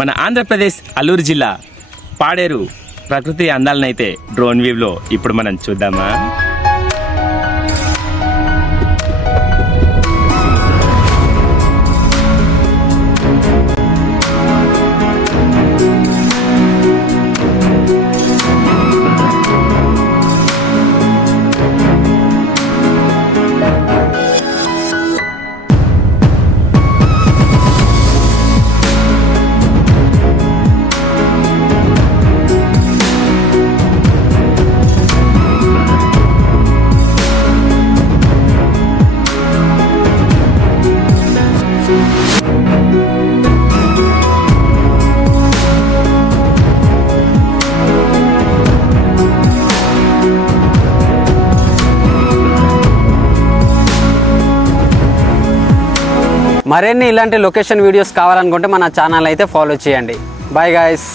మన ఆంధ్రప్రదేశ్ అల్లూరు జిల్లా పాడేరు ప్రకృతి అందాలనైతే డ్రోన్ వ్యూలో ఇప్పుడు మనం చూద్దామా. మరిన్ని ఇలాంటి లొకేషన్ వీడియోస్ కావాలనుకుంటే మన ఛానల్ అయితే ఫాలో చేయండి. Bye guys.